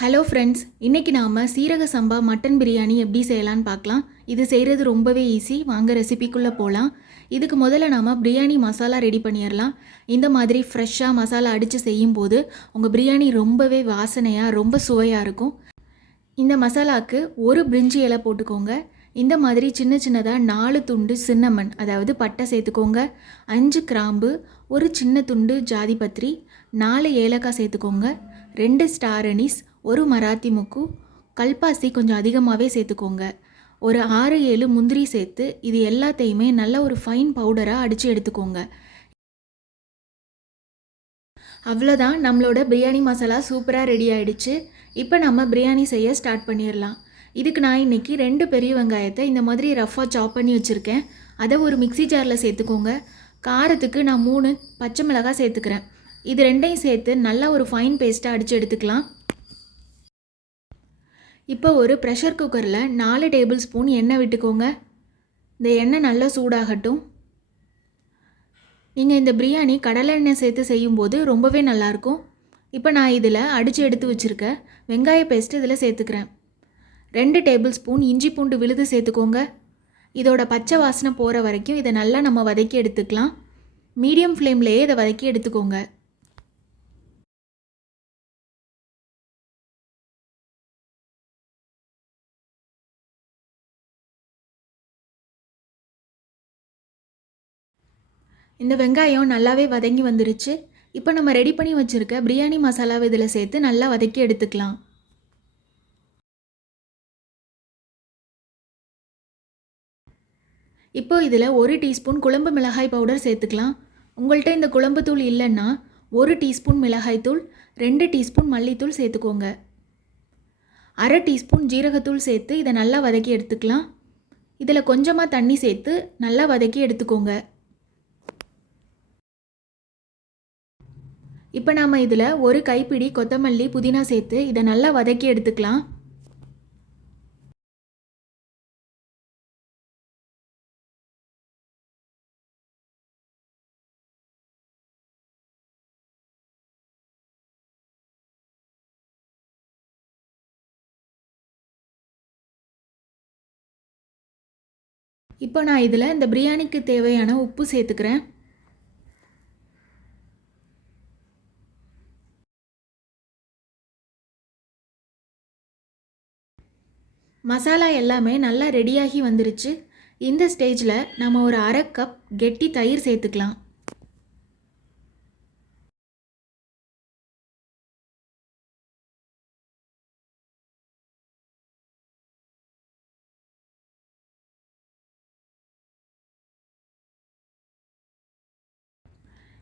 Hello friends, இன்றைக்கி நாம் சீரக சம்பா மட்டன் பிரியாணி எப்படி செய்யலான்னு பார்க்கலாம். இது செய்கிறது ரொம்பவே ஈஸி. வாங்க ரெசிபிக்குள்ளே போகலாம். இதுக்கு முதல்ல நாம் பிரியாணி மசாலா ரெடி பண்ணிடலாம். இந்த மாதிரி ஃப்ரெஷ்ஷாக மசாலா அடித்து செய்யும்போது உங்கள் பிரியாணி ரொம்பவே வாசனையாக ரொம்ப சுவையாக இருக்கும். இந்த மசாலாவுக்கு ஒரு பிரிஞ்சி இலை போட்டுக்கோங்க. இந்த மாதிரி சின்ன சின்னதாக 4 துண்டு சின்னமன் அதாவது பட்டை சேர்த்துக்கோங்க. 5 கிராம்பு, ஒரு சின்ன துண்டு ஜாதிபத்திரி, 4 ஏலக்காய் சேர்த்துக்கோங்க. 2 ஸ்டார் அனீஸ், ஒரு மராத்தி முக்கு, கல்பாசி கொஞ்சம் அதிகமாகவே சேர்த்துக்கோங்க. ஒரு 6-7 முந்திரி சேர்த்து இது எல்லாத்தையுமே நல்ல ஒரு ஃபைன் பவுடராக அடித்து எடுத்துக்கோங்க. அவ்வளோதான், நம்மளோட பிரியாணி மசாலா சூப்பராக ரெடி ஆகிடுச்சு. இப்போ நம்ம பிரியாணி செய்ய ஸ்டார்ட் பண்ணிடலாம். இதுக்கு நான் இன்றைக்கி 2 பெரிய வெங்காயத்தை இந்த மாதிரி ரஃப்பாக சாப் பண்ணி வச்சுருக்கேன். அதை ஒரு மிக்சி ஜாரில் சேர்த்துக்கோங்க. காரத்துக்கு நான் 3 பச்சை மிளகாய் சேர்த்துக்கிறேன். இது ரெண்டையும் சேர்த்து நல்லா ஒரு ஃபைன் பேஸ்ட்டாக அடித்து எடுத்துக்கலாம். இப்போ ஒரு ப்ரெஷர் குக்கரில் 4 டேபிள் ஸ்பூன் எண்ணெய் விட்டுக்கோங்க. இந்த எண்ணெய் நல்லா சூடாகட்டும். நீங்கள் இந்த பிரியாணி கடலை எண்ணெய் சேர்த்து செய்யும்போது ரொம்பவே நல்லாயிருக்கும். இப்போ நான் இதில் அடித்து எடுத்து வச்சுருக்க வெங்காய பேஸ்ட்டு இதில் சேர்த்துக்கிறேன். 2 டேபிள் ஸ்பூன் இஞ்சி பூண்டு விழுது சேர்த்துக்கோங்க. இதோட பச்சை வாசனை போகிற வரைக்கும் இதை நல்லா நம்ம வதக்கி எடுத்துக்கலாம். மீடியம் ஃப்ளேம்லேயே இதை வதக்கி எடுத்துக்கோங்க. இந்த வெங்காயம் நல்லாவே வதங்கி வந்துருச்சு. இப்போ நம்ம ரெடி பண்ணி வச்சுருக்க பிரியாணி மசாலாவை இதில் சேர்த்து நல்லா வதக்கி எடுத்துக்கலாம். இப்போ இதில் 1 டீஸ்பூன் குழம்பு மிளகாய் பவுடர் சேர்த்துக்கலாம். உங்கள்கிட்ட இந்த குழம்பு தூள் இல்லைன்னா 1 டீஸ்பூன் மிளகாய் தூள், 2 டீஸ்பூன் மல்லித்தூள் சேர்த்துக்கோங்க. 1/2 டீஸ்பூன் ஜீரகத்தூள் சேர்த்து இதை நல்லா வதக்கி எடுத்துக்கலாம். இதில் கொஞ்சமாக தண்ணி சேர்த்து நல்லா வதக்கி எடுத்துக்கோங்க. இப்போ நாம் இதில் ஒரு கைப்பிடி கொத்தமல்லி புதினா சேர்த்து இதை நல்லா வதக்கி எடுத்துக்கலாம். இப்போ நான் இதில் இந்த பிரியாணிக்கு தேவையான உப்பு சேர்த்துக்கிறேன். மசாலா எல்லாமே நல்லா ரெடியாகி வந்துருச்சு. இந்த ஸ்டேஜில் நம்ம ஒரு 1/2 கப் கெட்டி தயிர் சேர்த்துக்கலாம்.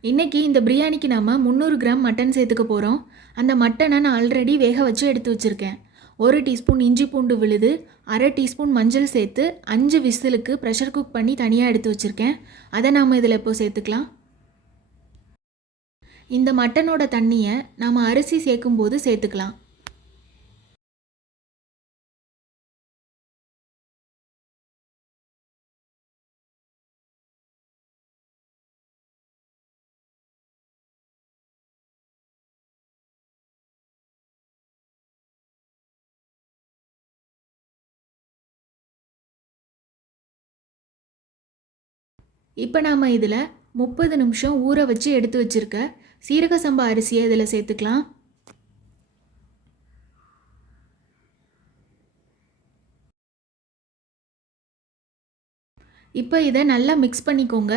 இன்றைக்கி இந்த பிரியாணிக்கு நம்ம 300 கிராம் மட்டன் சேர்த்துக்க போகிறோம். அந்த மட்டனை நான் ஆல்ரெடி வேக வச்சு எடுத்து வச்சுருக்கேன். 1 டீஸ்பூன் இஞ்சி பூண்டு விழுது, 1/2 டீஸ்பூன் மஞ்சள் சேர்த்து 5 விசிலுக்கு ப்ரெஷர் குக் பண்ணி தனியாக எடுத்து வச்சுருக்கேன். அதை நாம் இதில் இப்போ சேர்த்துக்கலாம். இந்த மட்டனோட தண்ணியை நாம் அரிசி சேர்க்கும்போது சேர்த்துக்கலாம். இப்போ நாம் இதில் 30 நிமிஷம் ஊற வச்சு எடுத்து வச்சுருக்க சீரக சம்பா அரிசியை இதில் சேர்த்துக்கலாம். இப்போ இதை நல்லா மிக்ஸ் பண்ணிக்கோங்க.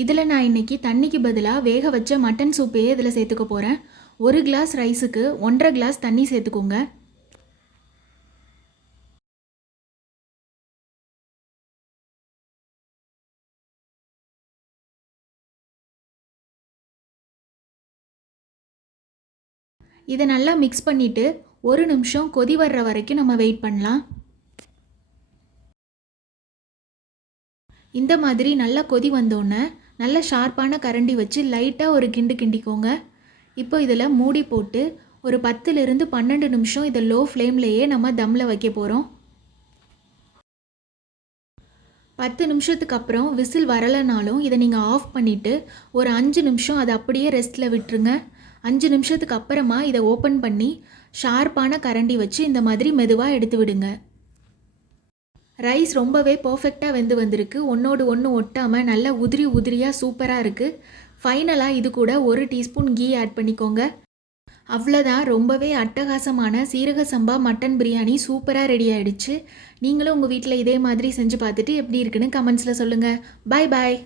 இதில் நான் இன்றைக்கி தண்ணிக்கு பதிலாக வேக வச்ச மட்டன் சூப்பையே இதில் சேர்த்துக்க போகிறேன். 1 கிளாஸ் ரைஸுக்கு 1.5 கிளாஸ் தண்ணி சேர்த்துக்கோங்க. இதை நல்லா மிக்ஸ் பண்ணிவிட்டு 1 நிமிஷம் கொதி வர்ற வரைக்கும் நம்ம வெயிட் பண்ணலாம். இந்த மாதிரி நல்லா கொதி வந்தோடனே நல்ல ஷார்ப்பான கரண்டி வச்சு லைட்டாக ஒரு கிண்டு கிண்டிக்கோங்க. இப்போ இதில் மூடி போட்டு ஒரு 10லிருந்து 12 நிமிஷம் இதை லோ ஃப்ளேம்லேயே நம்ம தம்மில் வைக்க போகிறோம். 10 நிமிஷத்துக்கு அப்புறம் விசில் வரலைனாலும் இதை நீங்கள் ஆஃப் பண்ணிவிட்டு ஒரு 5 நிமிஷம் அதை அப்படியே ரெஸ்ட்டில் விட்டுருங்க. 5 நிமிஷத்துக்கு அப்புறமா இதை ஓப்பன் பண்ணி ஷார்ப்பான கரண்டி வச்சு இந்த மாதிரி மெதுவாக எடுத்து விடுங்க. ரைஸ் ரொம்பவே பர்ஃபெக்டாக வெந்து வந்திருக்கு. ஒன்றோடு ஒன்று ஒட்டாமல் நல்லா உதிரி உதிரியாக சூப்பராக இருக்குது. ஃபைனலாக இது கூட 1 டீஸ்பூன் கீ ஆட் பண்ணிக்கோங்க. அவ்வளோதான், ரொம்பவே அட்டகாசமான சீரக சம்பா மட்டன் பிரியாணி சூப்பராக ரெடி ஆகிடுச்சு. நீங்களும் உங்கள் வீட்டில் இதே மாதிரி செஞ்சு பார்த்துட்டு எப்படி இருக்குன்னு கமெண்ட்ஸில் சொல்லுங்கள். பாய் பாய்.